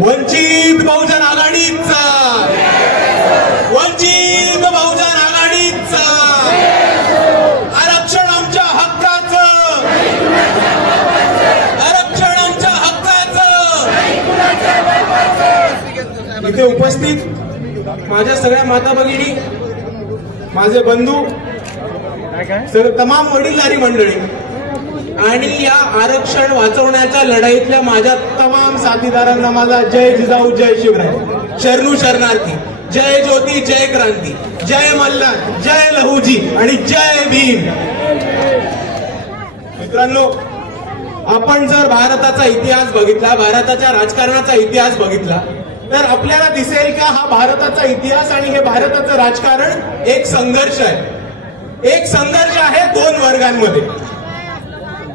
वंचित बहुजन आघाडीचा, वंचित बहुजन आघाडीचा, आरक्षण आमच्या हक्काचं, आरक्षण आमच्या हक्काचं. इथे उपस्थित माझ्या सगळ्या माता भगिनी, माझे बंधू, तमाम वडीलधारी मंडळी आणि या आरक्षण वाचवण्याच्या लढाईतल्या माझ्या तमाम साथीदारांना माझा जय जिजाऊ, जय शिवराय, शरणू शरणार्थी, जय ज्योती, जय क्रांती, जय मल्हार, जय लहुजी आणि जय भीम. मित्रांनो, आपण जर भारताचा इतिहास बघितला, भारताच्या राजकारणाचा इतिहास बघितला, तर आपल्याला दिसेल का हा भारताचा इतिहास आणि हे भारताचं राजकारण एक संघर्ष आहे. एक संघर्ष आहे दोन वर्गांमध्ये.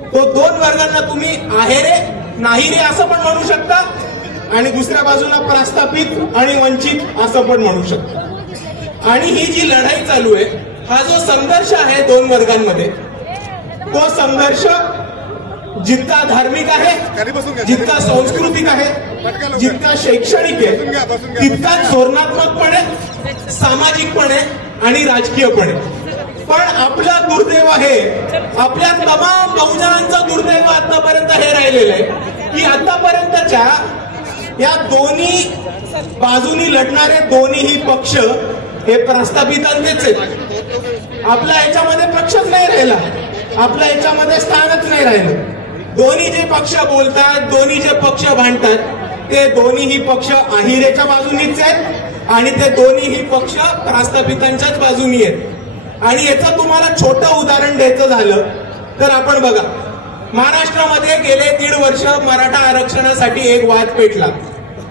तो दोन वर्गांना तुम्ही आहे रे नाही रे असं पण म्हणू शकता आणि दुसऱ्या बाजूला प्रस्थापित आणि वंचित असं पण म्हणू शकता. आणि ही जी लढाई चालू आहे, हा जो संघर्ष आहे दोन वर्गांमध्ये, तो संघर्ष जितका धार्मिक आहे, जितका सांस्कृतिक आहे, जितका शैक्षणिक आहे, तितकाच धोरणात्मकपणे, सामाजिकपणे आणि राजकीयपणे. पण आपलं दुर्दैव आहे, आपल्या तमाम बहुजनांचं दुर्दैव आतापर्यंत हे राहिलेलं आहे की आतापर्यंतच्या या दोन्ही बाजूनी लढणारे दोन्हीही पक्ष हे प्रस्थापितांचेच आहेत. आपल्या याच्यामध्ये पक्षच नाही राहिला, आपल्या याच्यामध्ये स्थानच नाही राहिलं. दोन्ही जे पक्ष बोलतात, दोन्ही जे पक्ष भांडतात, ते दोन्हीही पक्ष अहिरेच्या बाजूनीच आहेत आणि ते दोन्हीही पक्ष प्रस्थापितांच्याच बाजूनी आहेत. आणि याचं तुम्हाला छोटं उदाहरण द्यायचं झालं तर आपण बघा, महाराष्ट्रामध्ये गेले 1.5 वर्ष मराठा आरक्षणासाठी एक वाद पेटला.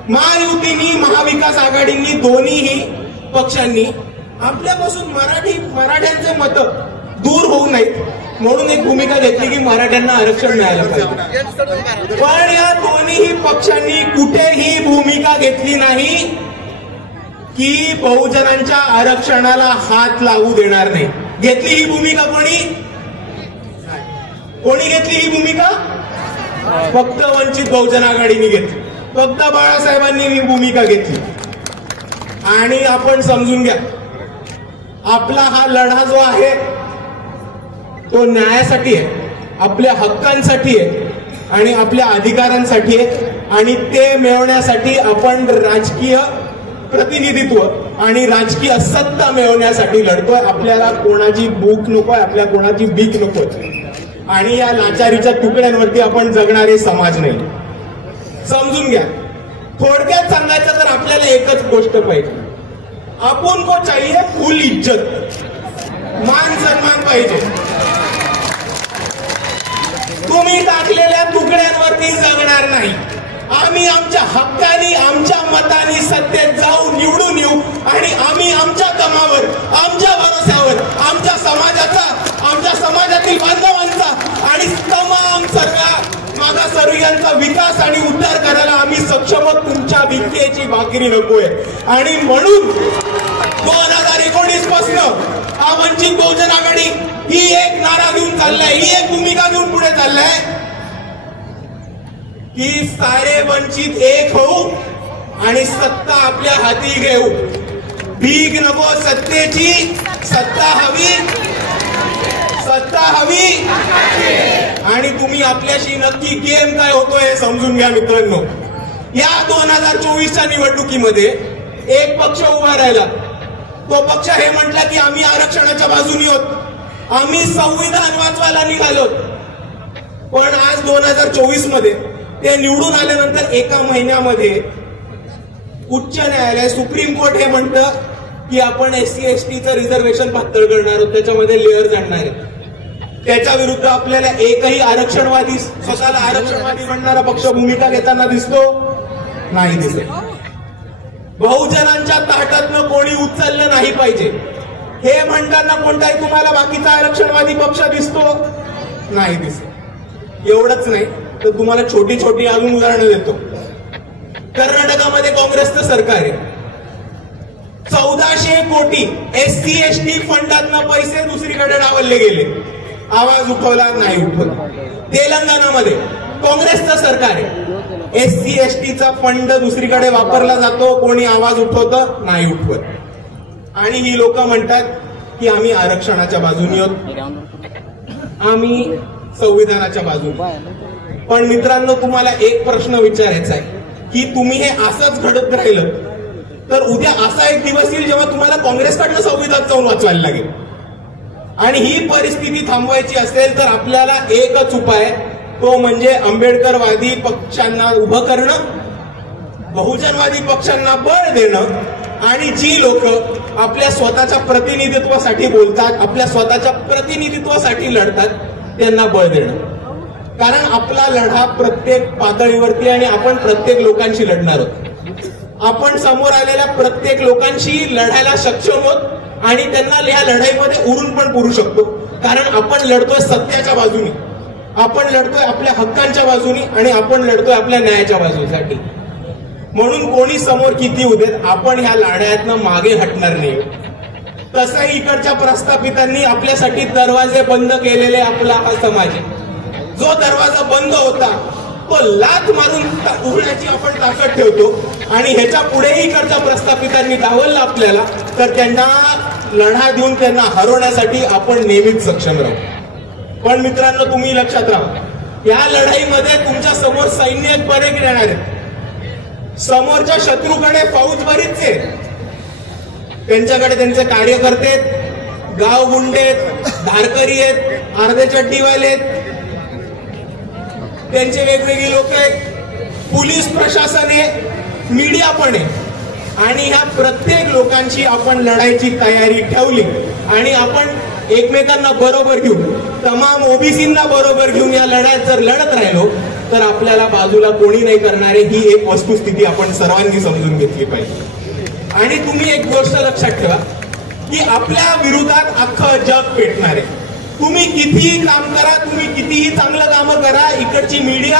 महायुतीनी, महाविकास आघाडींनी, दोन्हीही पक्षांनी आपल्यापासून मराठ्यांचे मत दूर होऊ नयेत म्हणून एक भूमिका घेतली की मराठ्यांना आरक्षण मिळालं पाहिजे. पण या दोन्हीही पक्षांनी कुठेही भूमिका घेतली नाही की बहुजनांच्या आरक्षणाला हात लावू देणार नाही. घेतली ही भूमिका कोणी घेतली ही भूमिका? फक्त वंचित बहुजन आघाडीने घेतली, फक्त बाळासाहेबांनी ही भूमिका घेतली. आणि आपण समजून घ्या, आपला हा लढा जो आहे तो न्यायासाठी आहे, आपल्या हक्कांसाठी आहे आणि आपल्या अधिकारांसाठी आहे. आणि ते मिळवण्यासाठी आपण राजकीय प्रतिनिधित्व आणि राजकीय सत्ता मिळवण्यासाठी लढतोय. आपल्याला कोणाची भूक नकोय, आपल्या कोणाची भीक नकोय आणि या लाचारीच्या तुकड्यांवरती आपण जगणारे समाज नाही. समजून घ्या. थोडक्यात सांगायचं तर आपल्याला एकच गोष्ट पाहिजे, आपण को चाहिए फुल इज्जत, मान सन्मान पाहिजे. तुम्ही टाकलेल्या तुकड्यांवरती जगणार नाही. आम्ही आमच्या हक्कानी, आमच्या मतानी सत्तेत जाऊ, निवडून येऊ आणि आम्ही आमच्या दमावर, आमच्या भरोश्यावर, आमच्या समाजाचा, आमच्या समाजातील बांधवांचा आणि तमाम सर्व मागासवर्गीयांचा विकास आणि उद्धार करायला आम्ही सक्षम. तुमच्या भिकेची भाकरी नकोय. आणि म्हणून 2019 पासून हा वंचित बहुजन आघाडी ही एक नारा घेऊन चाललाय, ही एक भूमिका घेऊन पुढे चाललाय की सारे वंचित एक होऊ आणि सत्ता आपल्या हाती घेऊ. भीक नको सत्तेची, सत्ता हवी, सत्ता हवी. आणि तुम्ही आपल्याशी नक्की गेम काय होतोय हे समजून घ्या मित्रांनो. या 2024च्या निवडणुकीमध्ये एक पक्ष उभा राहिला. तो पक्ष हे म्हटला की आम्ही आरक्षणाच्या बाजूनी आहोत, आम्ही संविधान वाचवायला निघालो. पण आज 2024 मध्ये ते निवडून आल्यानंतर एका महिन्यामध्ये उच्च न्यायालय, सुप्रीम कोर्ट हे म्हणतं की आपण SC STचं रिझर्वेशन पातळ करणार आहोत, त्याच्यामध्ये लेअर्स आणणार आहेत. त्याच्या विरुद्ध आपल्याला एकही आरक्षणवादी, स्वतःला आरक्षणवादी म्हणणारा पक्ष भूमिका घेताना दिसतो नाही दिसत. बहुजनांच्या ताटातनं कोणी उचललं नाही पाहिजे हे म्हणताना कोणताही तुम्हाला बाकीचा आरक्षणवादी पक्ष दिसतो नाही दिसत. एवढंच नाही तर तुम्हाला छोटी छोटी अजून उदाहरणं देतो. कर्नाटकामध्ये काँग्रेसचं सरकार आहे. 1400 कोटी SC ST फंडातनं पैसे दुसरीकडे डावलले गेले. आवाज उठवला नाही उठवला. तेलंगणामध्ये काँग्रेसचं सरकार आहे, SC STचा फंड दुसरीकडे वापरला जातो, कोणी आवाज उठवतं नाही उठवत. आणि ही लोक म्हणतात की आम्ही आरक्षणाच्या बाजूने आहोत, आम्ही संविधानाच्या बाजूने. पण मित्रांनो, तुम्हाला एक प्रश्न विचारायचा आहे की तुम्ही हे असंच घडत राहिलं तर उद्या असा एक दिवस येईल जेव्हा तुम्हाला काँग्रेसकडनं संविधान जाऊन वाचवायला लागेल. आणि ही परिस्थिती थांबवायची असेल तर आपल्याला एकच उपाय, तो म्हणजे आंबेडकरवादी पक्षांना उभं करणं, बहुजनवादी पक्षांना बळ देणं, आणि जी लोक आपल्या स्वतःच्या प्रतिनिधित्वासाठी बोलतात, आपल्या स्वतःच्या प्रतिनिधित्वासाठी लढतात, त्यांना बळ देणं. कारण आपला लढा प्रत्येक पातळीवरती आणि आपण प्रत्येक लोकांशी लढणार आहोत. आपण समोर आलेल्या प्रत्येक लोकांशी लढायला सक्षम आहोत आणि त्यांना या लढाईमध्ये उरून पण पुरू शकतो. कारण आपण लढतोय सत्याच्या बाजूने, आपण लढतोय आपल्या हक्कांच्या बाजूने आणि आपण लढतोय आपल्या न्यायाच्या बाजूसाठी. म्हणून कोणी समोर किती उदेत, आपण ह्या लढ्यातनं मागे हटणार नाही. तसंही इकडच्या प्रस्थापितांनी आपल्यासाठी दरवाजे बंद केलेले आपला हा समाज आहे. जो दरवाजा बंद होता तो लाथ मारून उघडण्याची आपण ताकद ठेवतो आणि ह्याच्या पुढेही इकडच्या प्रस्थापितांनी डावललं आपल्याला तर त्यांना लढा देऊन त्यांना हरवण्यासाठी आपण नेहमीच सक्षम राहू. पण मित्रांनो, तुम्ही लक्षात राहा, या लढाईमध्ये तुमच्या समोर सैन्य बरेच येणार आहेत. समोरच्या शत्रूकडे फौज बरीच आहे, त्यांच्याकडे त्यांचे कार्यकर्ते आहेत, गाव गुंडे आहेत, धारकरी आहेत, अर्धे चड्डीवाले आहेत, त्यांचे वेगवेगळी लोक आहेत, पोलीस प्रशासन आहे, मीडिया पण आहे. आणि ह्या प्रत्येक लोकांची आपण लढाईची तयारी ठेवली आणि आपण एकमेकांना बरोबर घेऊन, तमाम ओबीसींना बरोबर घेऊन या लढ्यात जर लढत राहिलो तर आपल्याला बाजूला कोणी नाही करणारे, ही एक वस्तुस्थिती आपण सर्वांनी समजून घेतली पाहिजे. आणि तुम्ही एक गोष्ट लक्षात ठेवा की आपल्या विरोधात अख्खं जग पेटणार आहे. तुम्ही कितीही काम करा, तुम्ही कितीही चांगलं काम करा, इकडची मीडिया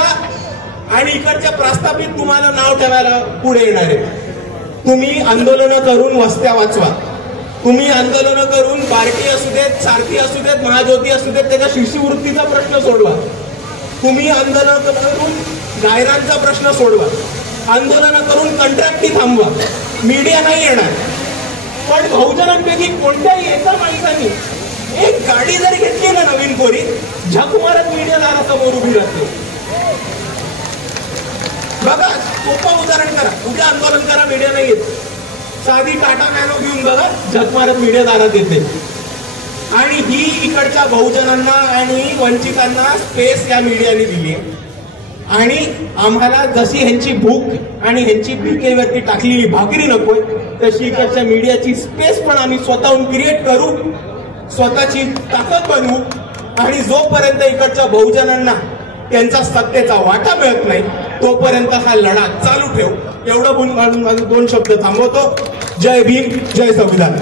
आणि इकडच्या प्रस्थापित तुम्हाला नाव ठेवायला पुढे येणार आहे. तुम्ही आंदोलनं करून वस्त्या वाचवा, तुम्ही आंदोलनं करून बार्टी असू देत, सारथी असू देत, महाज्योती असू देत, त्याच्या शिष्यवृत्तीचा प्रश्न सोडवा. तुम्ही आंदोलन करून गायरांचा प्रश्न सोडवा, आंदोलन करून कंत्राटी थांबवा. मीडिया नाही येणार, पण बहुजनांपैकी कोणत्याही एका माणसांनी एक गाडी जरी घेतली ना नवीन कोरी, झक मारत मीडिया दारासमोर उभी राहते. बघा, सोपं उदाहरण करा, उद्या आंदोलन करा, मीडिया नाही येत. साधी टाटा नॅनो घेऊन बघा, झक मारत मीडिया दारात येते. आणि ही इकडच्या बहुजनांना आणि वंचितांना स्पेस या मीडियाने दिली आहे. आणि आम्हाला जशी ह्यांची भूक आणि ह्यांची पिकेवरती टाकलेली भाकरी नकोय, तशी इकडच्या मीडियाची स्पेस पण आम्ही स्वतःहून क्रिएट करू, स्वतःची ताकद बनवू. आणि जोपर्यंत इकडच्या बहुजनांना त्यांचा सत्तेचा वाटा मिळत नाही तोपर्यंत हा लढा चालू ठेवू. एवढं बोलून माझे 2 शब्द थांबवतो. जय भीम, जय संविधान.